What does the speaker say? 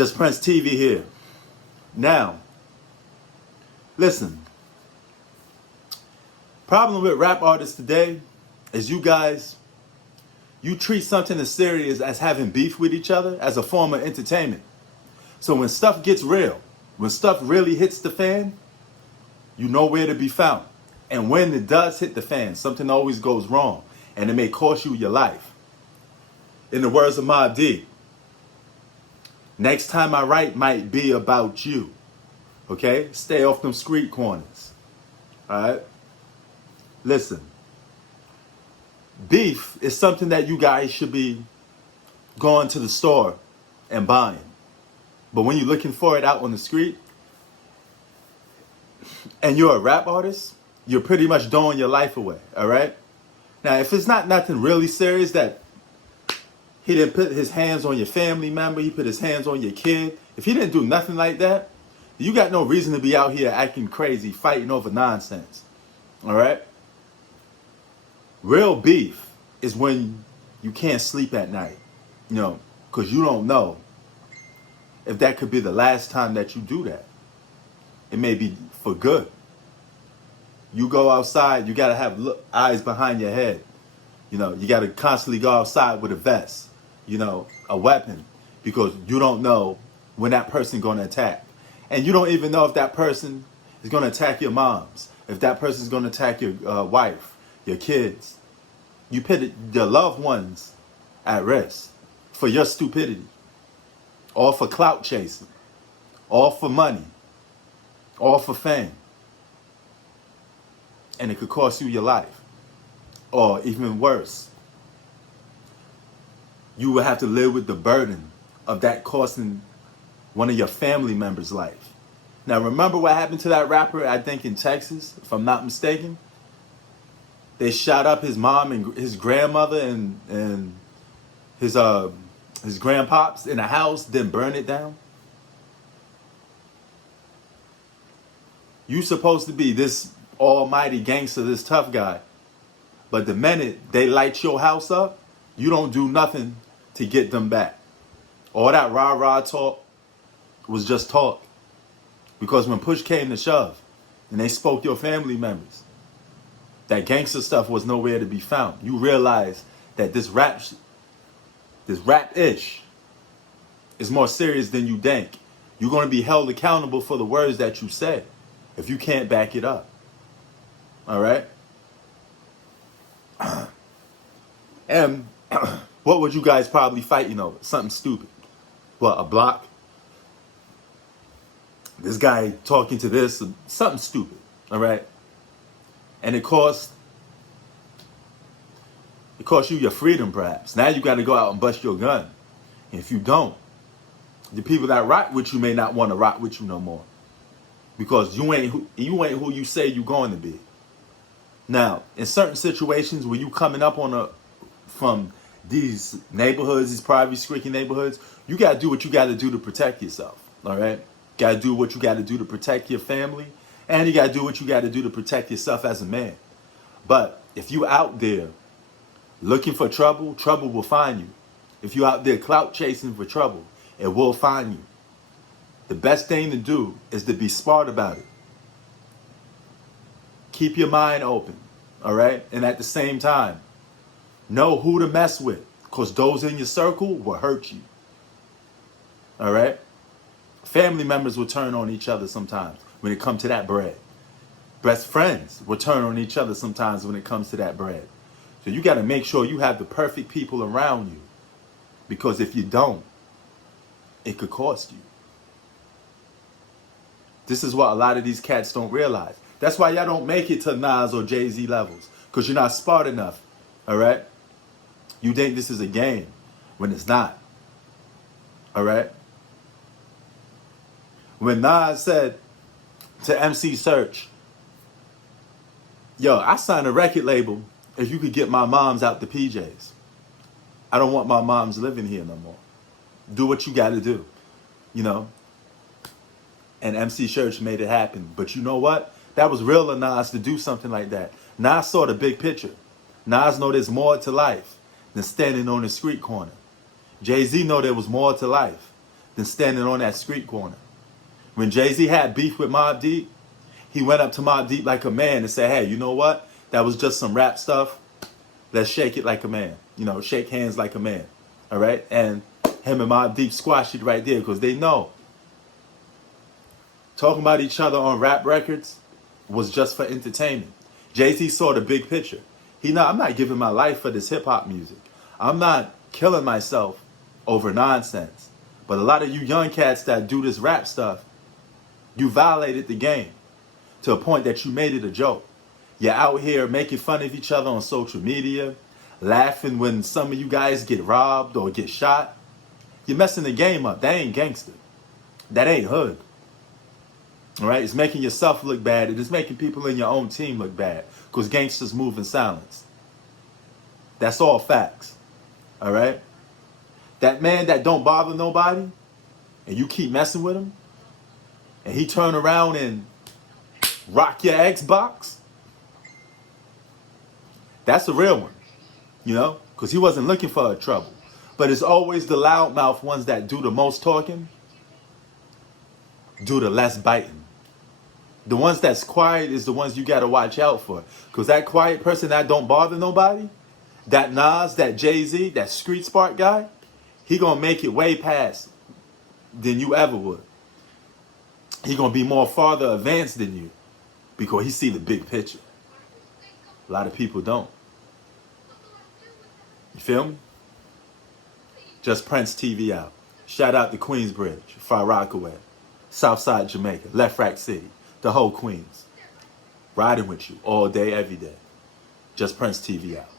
Just Prince TV here. Now, listen. Problem with rap artists today is you treat something as serious as having beef with each other as a form of entertainment. So when stuff gets real, when stuff really hits the fan, you know where to be found. And when it does hit the fan, something always goes wrong, and it may cost you your life. In the words of Mobb Deep, next time I write might be about you. Okay? Stay off them street corners. Alright? Listen. Beef is something that you guys should be going to the store and buying. But when you're looking for it out on the street, and you're a rap artist, you're pretty much throwing your life away. Alright? Now, if it's not nothing really serious that he didn't put his hands on your family member, he put his hands on your kid. If he didn't do nothing like that, you got no reason to be out here acting crazy, fighting over nonsense. All right? Real beef is when you can't sleep at night, because you don't know if that could be the last time that you do that. It may be for good. You go outside, you got to have eyes behind your head. You got to constantly go outside with a vest, a weapon, because you don't know when that person's going to attack. And you don't even know if that person is going to attack your moms, if that person is going to attack your wife, your kids. You put your loved ones at risk for your stupidity, all for clout chasing, all for money, all for fame. And it could cost you your life. Or even worse, you will have to live with the burden of that costing one of your family members' life. Now, remember what happened to that rapper, I think in Texas, if I'm not mistaken? They shot up his mom and his grandmother and his grandpops in a house, then burned it down. You supposed to be this almighty gangster, this tough guy. But the minute they light your house up, you don't do nothing to get them back. All that rah-rah talk was just talk. Because when push came to shove, and they spoke your family members, that gangster stuff was nowhere to be found. You realize that this rap-ish is more serious than you think. You're going to be held accountable for the words that you say if you can't back it up. All right? And what would you guys probably fighting over? Something stupid. What, a block? This guy talking to this, something stupid. All right? And it costs you your freedom, perhaps. Now you got to go out and bust your gun. And if you don't, the people that rock with you may not want to rock with you no more. Because you ain't who you say you're going to be. Now, in certain situations where you coming up from these neighborhoods, these poverty stricken neighborhoods, you got to do what you got to do to protect yourself. All right? Got to do what you got to do to protect your family. And you got to do what you got to do to protect yourself as a man. But if you out there looking for trouble, trouble will find you. If you out there clout chasing for trouble, it will find you. The best thing to do is to be smart about it. Keep your mind open, all right? And at the same time, know who to mess with, because those in your circle will hurt you, all right? Family members will turn on each other sometimes when it comes to that bread. Best friends will turn on each other sometimes when it comes to that bread. So you got to make sure you have the perfect people around you, because if you don't, it could cost you. This is what a lot of these cats don't realize. That's why y'all don't make it to Nas or Jay-Z levels, because you're not smart enough, all right? You think this is a game when it's not, all right? When Nas said to MC Search, yo, I signed a record label if you could get my moms out the PJs. I don't want my moms living here no more. Do what you got to do, And MC Search made it happen. But you know what? That was real of Nas to do something like that. Nas saw the big picture. Nas know there's more to life than standing on the street corner. Jay-Z know there was more to life than standing on that street corner. When Jay-Z had beef with Mobb Deep, he went up to Mobb Deep like a man and said, hey, you know what? That was just some rap stuff. Let's shake it like a man. You know, shake hands like a man. All right? And him and Mobb Deep squashed it right there because they know talking about each other on rap records was just for entertainment. Jay-Z saw the big picture. I'm not giving my life for this hip-hop music. I'm not killing myself over nonsense. But a lot of you young cats that do this rap stuff, you violated the game to a point that you made it a joke. You're out here making fun of each other on social media, laughing when some of you guys get robbed or get shot. You're messing the game up. That ain't gangster. That ain't hood. All right? It's making yourself look bad. It is making people in your own team look bad because gangsters move in silence. That's all facts. All right? That man that don't bother nobody and you keep messing with him and he turn around and rock your Xbox, that's a real one, you know, because he wasn't looking for trouble. But it's always the loudmouth ones that do the most talking, do the less biting. The ones that's quiet is the ones you got to watch out for. Because that quiet person that don't bother nobody, that Nas, that Jay-Z, that Street Spark guy, he going to make it way past than you ever would. He going to be more farther advanced than you because he see the big picture. A lot of people don't. You feel me? Just Prince TV out. Shout out to Queensbridge, Far Rockaway, Southside Jamaica, Left Rack City, the whole Queens. Riding with you all day, every day. Just Prince TV out.